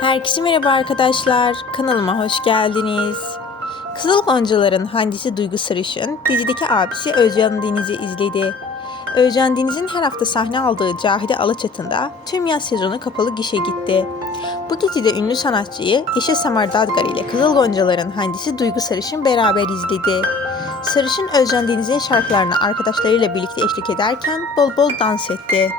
Herkese merhaba arkadaşlar. Kanalıma hoş geldiniz. Kızıl Goncaların handisi Duygu Sarışın dizideki abisi Özcan Deniz'i izledi. Özcan Deniz'in her hafta sahne aldığı Cahide Alaçatı'nda tüm yaz sezonu kapalı gişe gitti. Bu gecede ünlü sanatçıyı eşi Samar Dadgar ile Kızıl Goncaların handisi Duygu Sarışın beraber izledi. Sarışın Özcan Deniz'in şarkılarına arkadaşlarıyla birlikte eşlik ederken bol bol dans etti.